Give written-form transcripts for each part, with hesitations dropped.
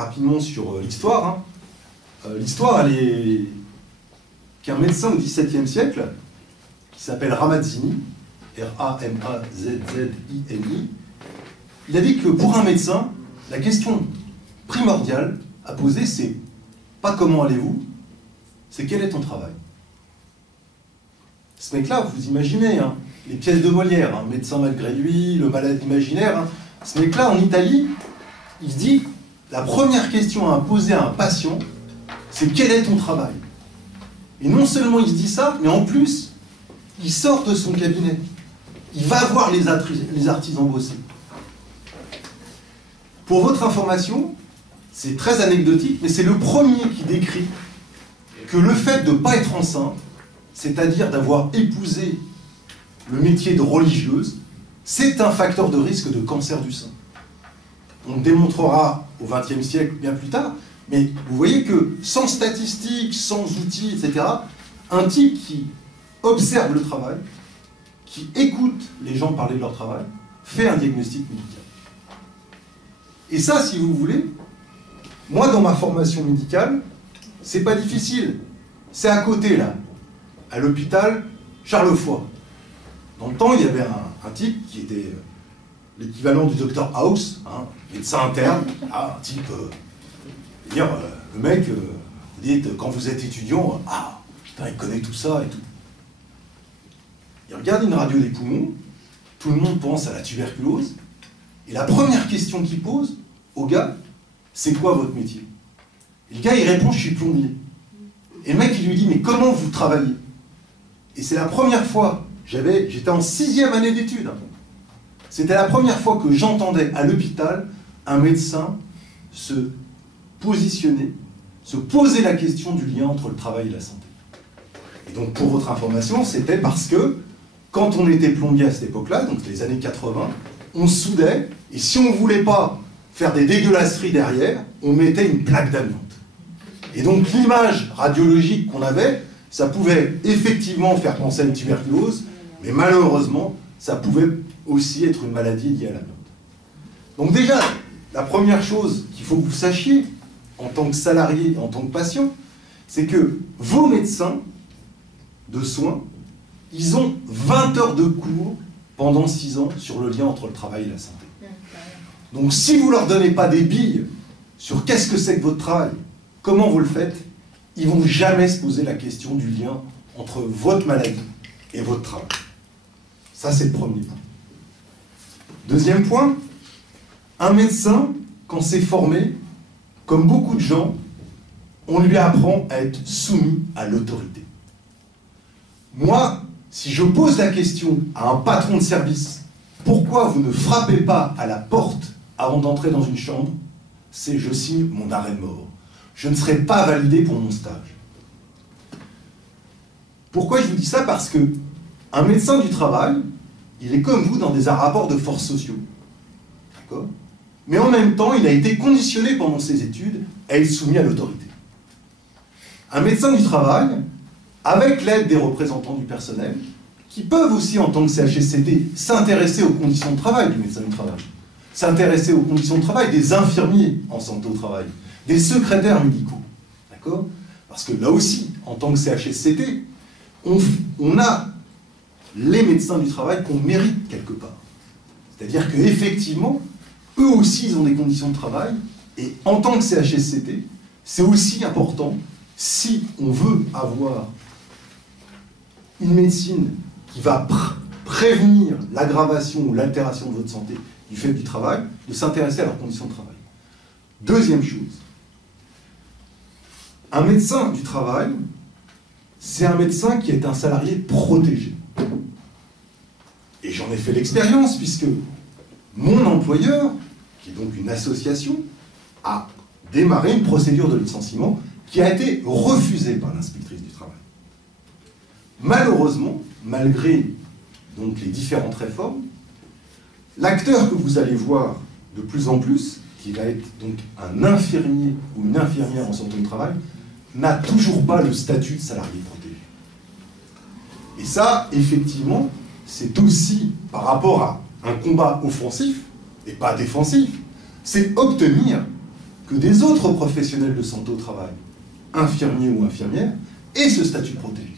rapidement sur l'histoire. Hein. L'histoire, elle est qu'un médecin au XVIIe siècle, qui s'appelle Ramazzini, R-A-M-A-Z-Z-I-N-I, il a dit que pour un médecin, la question primordiale à poser, c'est pas comment allez-vous, c'est quel est ton travail. Ce mec-là, vous imaginez, hein, les pièces de Molière, hein, médecin malgré lui, le malade imaginaire, hein, ce mec-là, en Italie, il se dit, la première question à poser à un patient, c'est quel est ton travail. Et non seulement il se dit ça, mais en plus, il sort de son cabinet. Il va voir les artisans bosser. Pour votre information, c'est très anecdotique, mais c'est le premier qui décrit que le fait de ne pas être enceinte, c'est-à-dire d'avoir épousé le métier de religieuse, c'est un facteur de risque de cancer du sein. On le démontrera au XXe siècle bien plus tard, mais vous voyez que sans statistiques, sans outils, etc., un type qui observe le travail, qui écoute les gens parler de leur travail, fait un diagnostic médical. Et ça, si vous voulez, moi, dans ma formation médicale, c'est pas difficile. C'est à côté, là, à l'hôpital Charlefoix. Dans le temps, il y avait un type qui était l'équivalent du docteur House, hein, médecin interne, un type... le mec, vous dites, quand vous êtes étudiant, ah, putain, il connaît tout ça et tout. Il regarde une radio des poumons, tout le monde pense à la tuberculose, et la première question qu'il pose au gars, c'est quoi votre métier? Et le gars, il répond, je suis plombier. Et le mec, il lui dit, mais comment vous travaillez? Et c'est la première fois, j'étais en 6e année d'études, hein. C'était la première fois que j'entendais à l'hôpital un médecin se positionner, se poser la question du lien entre le travail et la santé. Et donc, pour votre information, c'était parce que, quand on était plombier à cette époque-là, donc les années 80, on soudait, et si on ne voulait pas faire des dégueulasseries derrière, on mettait une plaque d'amiante. Et donc, l'image radiologique qu'on avait, ça pouvait effectivement faire penser à une tuberculose, mais malheureusement, ça pouvait aussi être une maladie liée à l'amiante. Donc déjà, la première chose qu'il faut que vous sachiez, en tant que salarié et en tant que patient, c'est que vos médecins de soins, ils ont 20 heures de cours pendant 6 ans sur le lien entre le travail et la santé. Donc si vous ne leur donnez pas des billes sur qu'est-ce que c'est que votre travail, comment vous le faites, ils ne vont jamais se poser la question du lien entre votre maladie et votre travail. Ça, c'est le premier point. Deuxième point, un médecin, quand c'est formé, comme beaucoup de gens, on lui apprend à être soumis à l'autorité. Moi, si je pose la question à un patron de service, pourquoi vous ne frappez pas à la porte avant d'entrer dans une chambre, c'est je signe mon arrêt de mort. Je ne serai pas validé pour mon stage. Pourquoi je vous dis ça? Parce que un médecin du travail, il est comme vous dans des rapports de force sociaux. D'accord? Mais en même temps, il a été conditionné pendant ses études à être soumis à l'autorité. Un médecin du travail, avec l'aide des représentants du personnel, qui peuvent aussi, en tant que CHSCT, s'intéresser aux conditions de travail du médecin du travail, s'intéresser aux conditions de travail des infirmiers en santé au travail, des secrétaires médicaux. D'accord? Parce que là aussi, en tant que CHSCT, on a les médecins du travail qu'on mérite quelque part. C'est-à-dire qu'effectivement, eux aussi, ils ont des conditions de travail, et en tant que CHSCT, c'est aussi important, si on veut avoir une médecine qui va prévenir l'aggravation ou l'altération de votre santé du fait du travail, de s'intéresser à leurs conditions de travail. Deuxième chose, un médecin du travail, c'est un médecin qui est un salarié protégé. Et j'en ai fait l'expérience, puisque mon employeur, qui est donc une association, a démarré une procédure de licenciement qui a été refusée par l'inspectrice du travail. Malheureusement, malgré donc les différentes réformes, l'acteur que vous allez voir de plus en plus, qui va être donc un infirmier ou une infirmière en santé au travail, n'a toujours pas le statut de salarié protégé. Et ça, effectivement, c'est aussi par rapport à un combat offensif et pas défensif, c'est obtenir que des autres professionnels de santé au travail, infirmiers ou infirmières, aient ce statut protégé.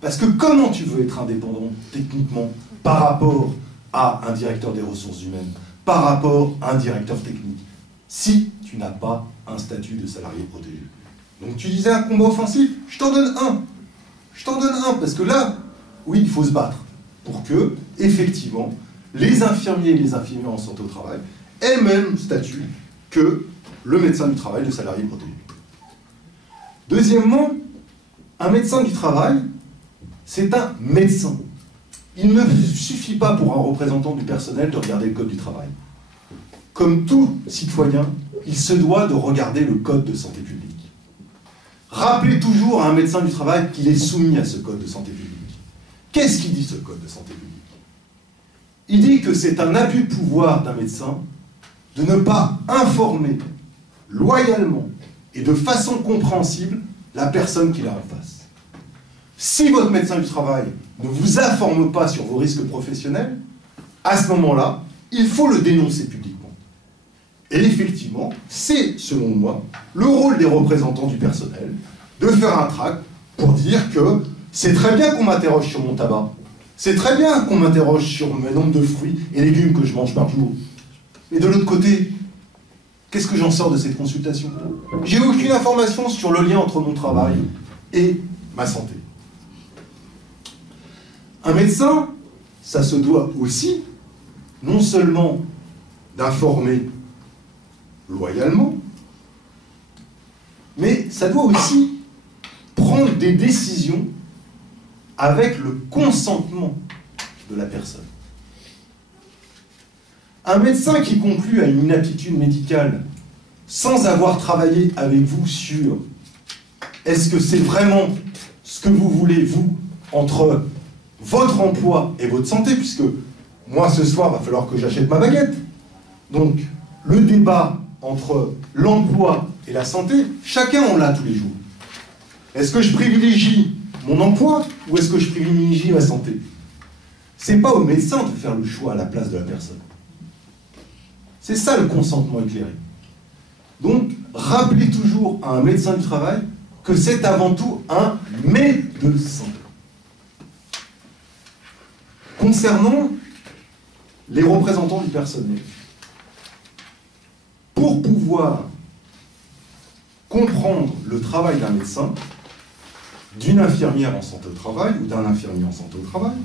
Parce que comment tu veux être indépendant techniquement par rapport à un directeur des ressources humaines, par rapport à un directeur technique, si tu n'as pas un statut de salarié protégé? Donc tu disais un combat offensif, je t'en donne un. Je t'en donne un, parce que là, oui, il faut se battre pour que, effectivement, les infirmiers et les infirmières en santé au travail aient le même statut que le médecin du travail, le salarié protégé. Deuxièmement, un médecin du travail, c'est un médecin. Il ne suffit pas pour un représentant du personnel de regarder le code du travail. Comme tout citoyen, il se doit de regarder le code de santé publique. Rappelez toujours à un médecin du travail qu'il est soumis à ce code de santé publique. Qu'est-ce qu'il dit, ce code de santé publique? Il dit que c'est un abus de pouvoir d'un médecin de ne pas informer loyalement et de façon compréhensible la personne qu'il a en face. Si votre médecin du travail ne vous informe pas sur vos risques professionnels, à ce moment-là, il faut le dénoncer publiquement. Et effectivement, c'est, selon moi, le rôle des représentants du personnel de faire un tract pour dire que c'est très bien qu'on m'interroge sur mon tabac, c'est très bien qu'on m'interroge sur le nombre de fruits et légumes que je mange par jour. Mais de l'autre côté, qu'est-ce que j'en sors de cette consultation? J'ai aucune information sur le lien entre mon travail et ma santé. Un médecin, ça se doit aussi, non seulement d'informer loyalement, mais ça doit aussi prendre des décisions avec le consentement de la personne. Un médecin qui conclut à une inaptitude médicale sans avoir travaillé avec vous sur est-ce que c'est vraiment ce que vous voulez, vous, entre votre emploi et votre santé, puisque moi, ce soir, il va falloir que j'achète ma baguette. Donc, le débat entre l'emploi et la santé, chacun on l'a tous les jours. Est-ce que je privilégie mon emploi ou est-ce que je privilégie ma santé? C'est pas au médecin de faire le choix à la place de la personne. C'est ça le consentement éclairé. Donc, rappelez toujours à un médecin du travail que c'est avant tout un médecin. Concernant les représentants du personnel, pour pouvoir comprendre le travail d'un médecin, d'une infirmière en santé au travail ou d'un infirmier en santé au travail,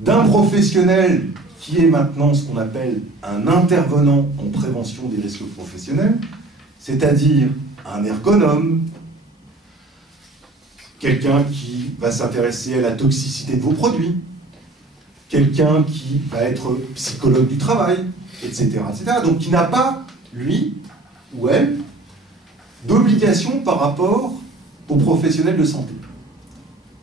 d'un professionnel qui est maintenant ce qu'on appelle un intervenant en prévention des risques professionnels, c'est-à-dire un ergonome, quelqu'un qui va s'intéresser à la toxicité de vos produits, quelqu'un qui va être psychologue du travail, etc., etc. Donc qui n'a pas, lui ou elle, d'obligation par rapport aux professionnels de santé.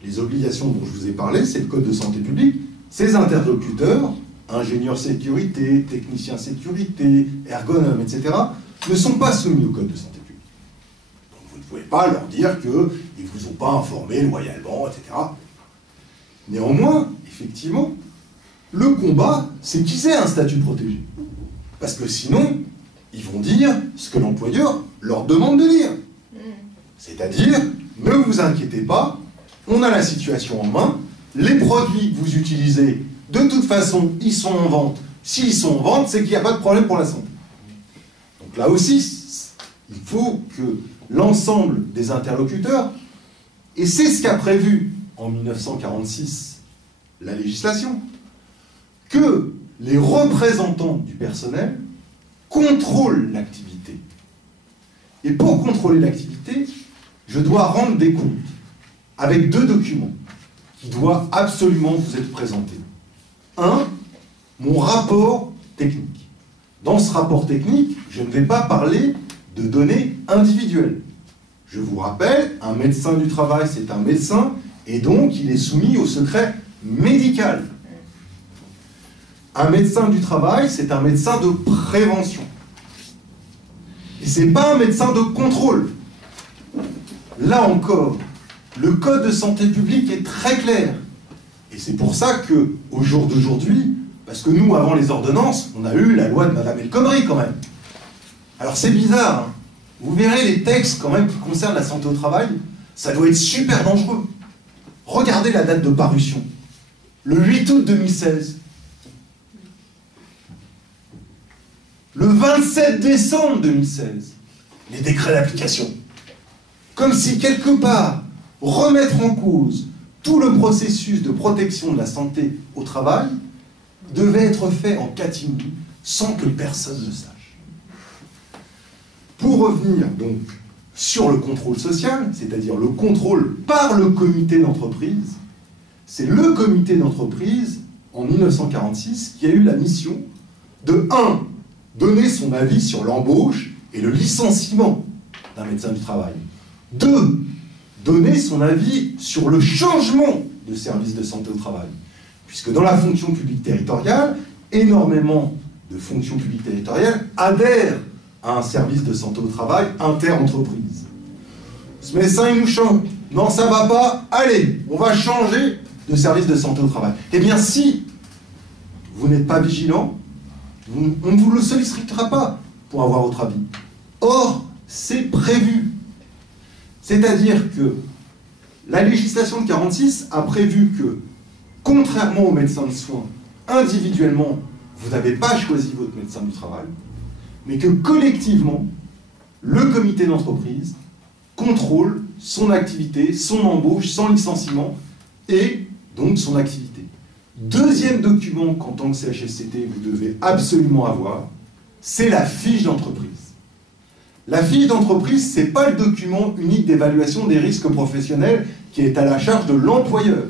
Les obligations dont je vous ai parlé, c'est le code de santé publique. Ces interlocuteurs, ingénieurs sécurité, techniciens sécurité, ergonomes, etc., ne sont pas soumis au code de santé publique. Donc vous ne pouvez pas leur dire qu'ils ne vous ont pas informé loyalement, etc. Néanmoins, effectivement, le combat, c'est qu'ils aient un statut protégé. Parce que sinon, ils vont dire ce que l'employeur leur demande de dire. C'est-à-dire, ne vous inquiétez pas, on a la situation en main, les produits que vous utilisez, de toute façon, ils sont en vente. S'ils sont en vente, c'est qu'il n'y a pas de problème pour la santé. Donc là aussi, il faut que l'ensemble des interlocuteurs, et c'est ce qu'a prévu en 1946 la législation, que les représentants du personnel contrôlent l'activité. Et pour contrôler l'activité, je dois rendre des comptes avec 2 documents qui doivent absolument vous être présentés. Un, mon rapport technique. Dans ce rapport technique, je ne vais pas parler de données individuelles. Je vous rappelle, un médecin du travail, c'est un médecin, et donc il est soumis au secret médical. Un médecin du travail, c'est un médecin de prévention. Et ce n'est pas un médecin de contrôle. Là encore, le code de santé publique est très clair. Et c'est pour ça qu'au jour d'aujourd'hui, parce que nous, avant les ordonnances, on a eu la loi de Madame El Khomri quand même. Alors c'est bizarre, hein. Vous verrez les textes quand même qui concernent la santé au travail, ça doit être super dangereux. Regardez la date de parution, le 8 août 2016. Le 27 décembre 2016, les décrets d'application. Comme si quelque part, remettre en cause tout le processus de protection de la santé au travail devait être fait en catimini sans que personne ne sache. Pour revenir donc sur le contrôle social, c'est-à-dire le contrôle par le comité d'entreprise, c'est le comité d'entreprise, en 1946, qui a eu la mission de 1. Donner son avis sur l'embauche et le licenciement d'un médecin du travail. 2. Donner son avis sur le changement de service de santé au travail. Puisque dans la fonction publique territoriale, énormément de fonctions publiques territoriales adhèrent à un service de santé au travail inter-entreprise. Ce médecin, il nous chante. Non, ça va pas. Allez, on va changer de service de santé au travail. Eh bien, si vous n'êtes pas vigilant, on ne vous le sollicitera pas pour avoir votre avis. Or, c'est prévu. C'est-à-dire que la législation de 1946 a prévu que, contrairement aux médecins de soins, individuellement, vous n'avez pas choisi votre médecin du travail, mais que collectivement, le comité d'entreprise contrôle son activité, son embauche, son licenciement et donc son activité. Deuxième document qu'en tant que CHSCT, vous devez absolument avoir, c'est la fiche d'entreprise. La fiche d'entreprise, ce n'est pas le document unique d'évaluation des risques professionnels qui est à la charge de l'employeur.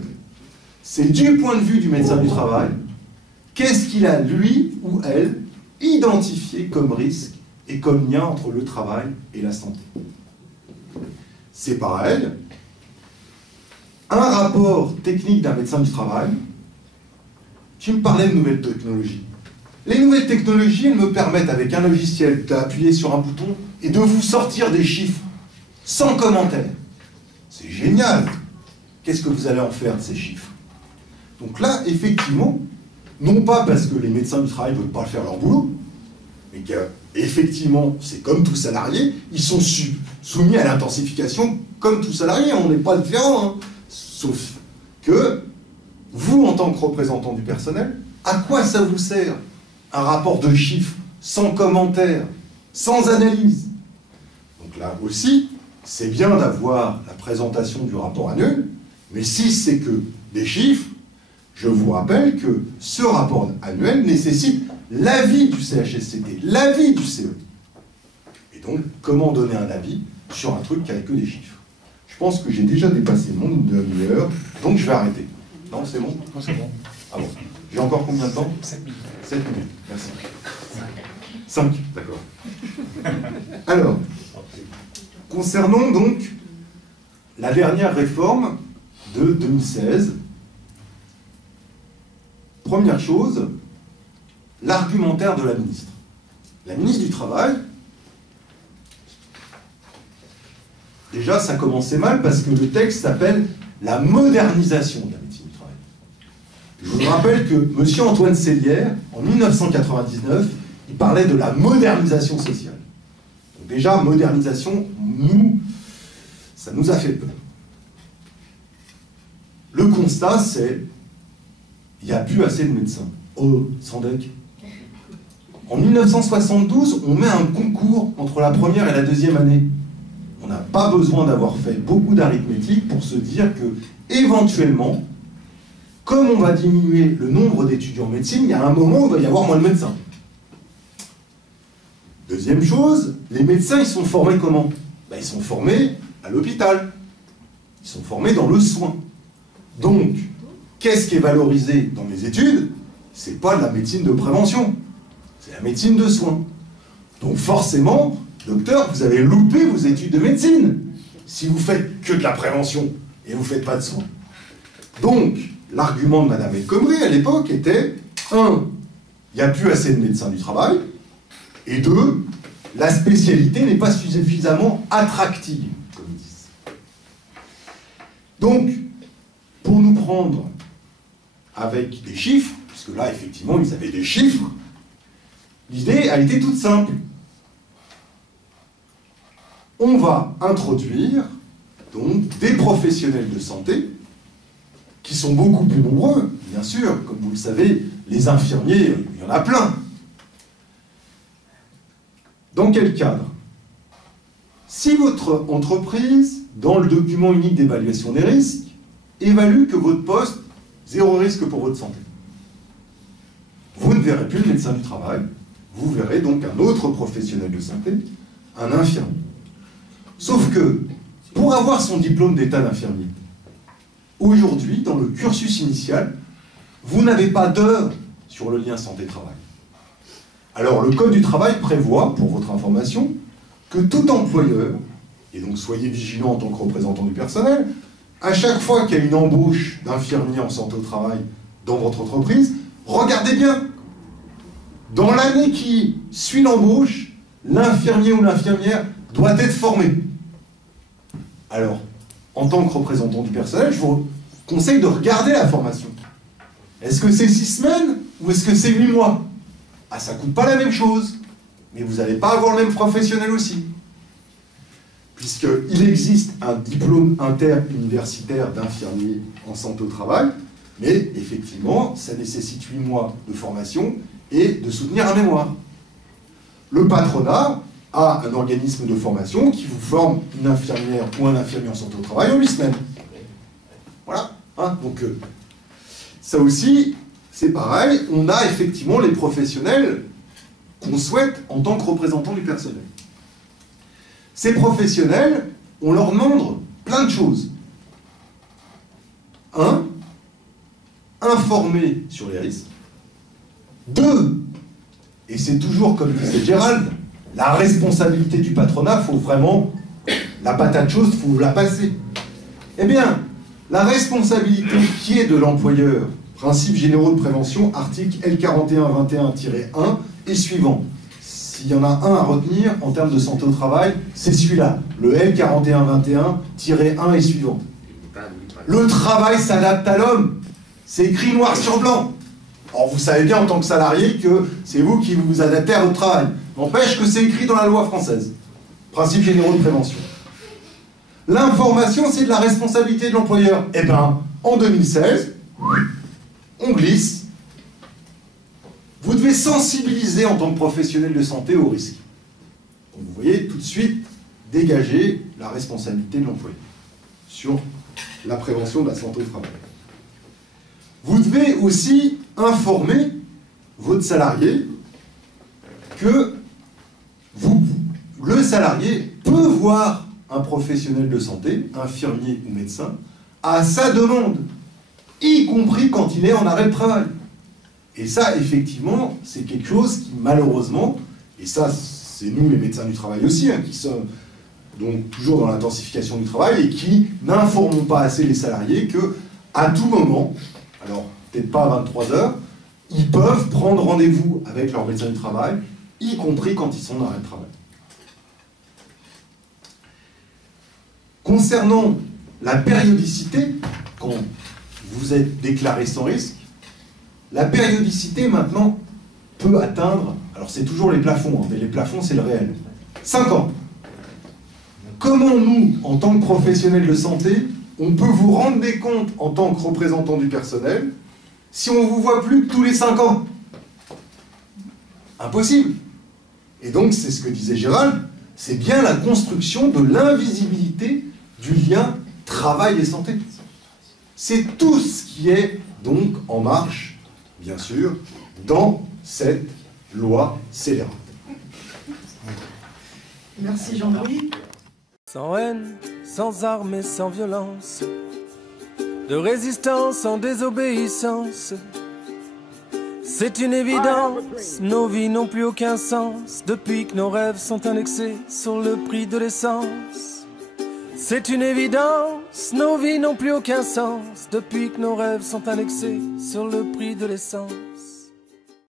C'est du point de vue du médecin du travail, qu'est-ce qu'il a, lui ou elle, identifié comme risque et comme lien entre le travail et la santé. C'est pareil. Un rapport technique d'un médecin du travail qui me parlait de nouvelles technologies. Les nouvelles technologies, elles me permettent, avec un logiciel, d'appuyer sur un bouton et de vous sortir des chiffres, sans commentaire. C'est génial. Qu'est-ce que vous allez en faire de ces chiffres? Donc là, effectivement, non pas parce que les médecins du travail ne veulent pas faire leur boulot, mais qu'effectivement, c'est comme tout salarié, ils sont soumis à l'intensification comme tout salarié, on n'est pas différent, hein. Sauf que vous, en tant que représentant du personnel, à quoi ça vous sert un rapport de chiffres, sans commentaire, sans analyse? Donc là aussi, c'est bien d'avoir la présentation du rapport annuel, mais si c'est que des chiffres, je vous rappelle que ce rapport annuel nécessite l'avis du CHSCT, l'avis du CE. Et donc, comment donner un avis sur un truc qui n'a que des chiffres? Je pense que j'ai déjà dépassé mon demi-heure, donc je vais arrêter. Non, c'est bon? Non, c'est bon. Ah bon. J'ai encore combien de temps? 7 minutes. 7 minutes, merci. 5, d'accord. Alors, concernons donc la dernière réforme de 2016, première chose, l'argumentaire de la ministre. La ministre du Travail, déjà ça commençait mal parce que le texte s'appelle la modernisation de la médecine du travail. Je vous rappelle que M. Antoine Sellière, en 1999, il parlait de la modernisation sociale. Donc déjà, modernisation, ça nous a fait peur. Le constat, c'est il n'y a plus assez de médecins. Oh, Sandek. En 1972, on met un concours entre la première et la deuxième année. On n'a pas besoin d'avoir fait beaucoup d'arithmétique pour se dire que, éventuellement, comme on va diminuer le nombre d'étudiants en médecine, il y a un moment où il va y avoir moins de médecins. Deuxième chose, les médecins, ils sont formés comment? Ben, ils sont formés à l'hôpital. Ils sont formés dans le soin. Donc, qu'est-ce qui est valorisé dans les études? C'est pas de la médecine de prévention, c'est la médecine de soins. Donc forcément, docteur, vous avez loupé vos études de médecine si vous faites que de la prévention et vous ne faites pas de soins. Donc, l'argument de Mme El Khomri à l'époque était 1. Il n'y a plus assez de médecins du travail, et 2. La spécialité n'est pas suffisamment attractive, comme ils disent. Donc, pour nous prendre avec des chiffres, puisque là, effectivement, ils avaient des chiffres, l'idée a été toute simple. on va introduire donc des professionnels de santé qui sont beaucoup plus nombreux, bien sûr, comme vous le savez, les infirmiers, il y en a plein. Dans quel cadre? Si votre entreprise, dans le document unique d'évaluation des risques, évalue que votre poste, 0 risque pour votre santé, vous ne verrez plus le médecin du travail, vous verrez donc un autre professionnel de santé, un infirmier. Sauf que, pour avoir son diplôme d'état d'infirmier, aujourd'hui, dans le cursus initial, vous n'avez pas d'heure sur le lien santé-travail. Alors, le Code du travail prévoit, pour votre information, que tout employeur, et donc soyez vigilant en tant que représentant du personnel, à chaque fois qu'il y a une embauche d'infirmiers en santé au travail dans votre entreprise, regardez bien, dans l'année qui suit l'embauche, l'infirmier ou l'infirmière doit être formé. Alors, en tant que représentant du personnel, je vous conseille de regarder la formation. Est-ce que c'est 6 semaines ou est-ce que c'est 8 mois? Ah, ça ne coûte pas la même chose, mais vous n'allez pas avoir le même professionnel aussi. Puisqu'il existe un diplôme interuniversitaire d'infirmier en santé au travail, mais effectivement, ça nécessite 8 mois de formation et de soutenir un mémoire. Le patronat a un organisme de formation qui vous forme une infirmière ou un infirmier en santé au travail en 8 semaines. Voilà. Hein, donc, ça aussi, c'est pareil, on a effectivement les professionnels qu'on souhaite en tant que représentants du personnel. Ces professionnels, on leur demande plein de choses. 1, informer sur les risques. 2, et c'est toujours comme disait Gérald, la responsabilité du patronat, il faut vraiment, la patate chaude, il faut la passer. Eh bien, la responsabilité qui est de l'employeur, principes généraux de prévention, article L4121-1 et suivant. S'il y en a un à retenir en termes de santé au travail, c'est celui-là, le L4121-1 et suivant. Le travail s'adapte à l'homme. C'est écrit noir sur blanc. Or, vous savez bien en tant que salarié que c'est vous qui vous adaptez à votre travail. N'empêche que c'est écrit dans la loi française. Principes généraux de prévention. L'information, c'est de la responsabilité de l'employeur. Eh bien, en 2016, on glisse. Vous devez sensibiliser en tant que professionnel de santé aux risques. Donc vous voyez tout de suite dégager la responsabilité de l'employeur sur la prévention de la santé au travail. Vous devez aussi informer votre salarié que le salarié peut voir un professionnel de santé, infirmier ou médecin, à sa demande, y compris quand il est en arrêt de travail. Et ça, effectivement, c'est quelque chose qui, malheureusement, et ça, c'est nous, les médecins du travail aussi, hein, qui sommes donc toujours dans l'intensification du travail et qui n'informons pas assez les salariés que, à tout moment, alors peut-être pas à 23 heures, ils peuvent prendre rendez-vous avec leur médecin du travail, y compris quand ils sont en arrêt de travail. Concernant la périodicité, quand vous êtes déclaré sans risque, la périodicité, maintenant, peut atteindre, alors c'est toujours les plafonds, hein, mais les plafonds, c'est le réel, 5 ans. Comment nous, en tant que professionnels de santé, on peut vous rendre des comptes en tant que représentant du personnel si on ne vous voit plus tous les 5 ans? Impossible. Et donc, c'est ce que disait Gérald, c'est bien la construction de l'invisibilité du lien travail et santé. C'est tout ce qui est donc en marche, bien sûr, dans cette loi scélérate. Merci Jean-Louis. Sans haine, sans armes et sans violence, de résistance sans désobéissance. C'est une évidence, nos vies n'ont plus aucun sens depuis que nos rêves sont indexés sur le prix de l'essence. C'est une évidence, nos vies n'ont plus aucun sens depuis que nos rêves sont indexés sur le prix de l'essence.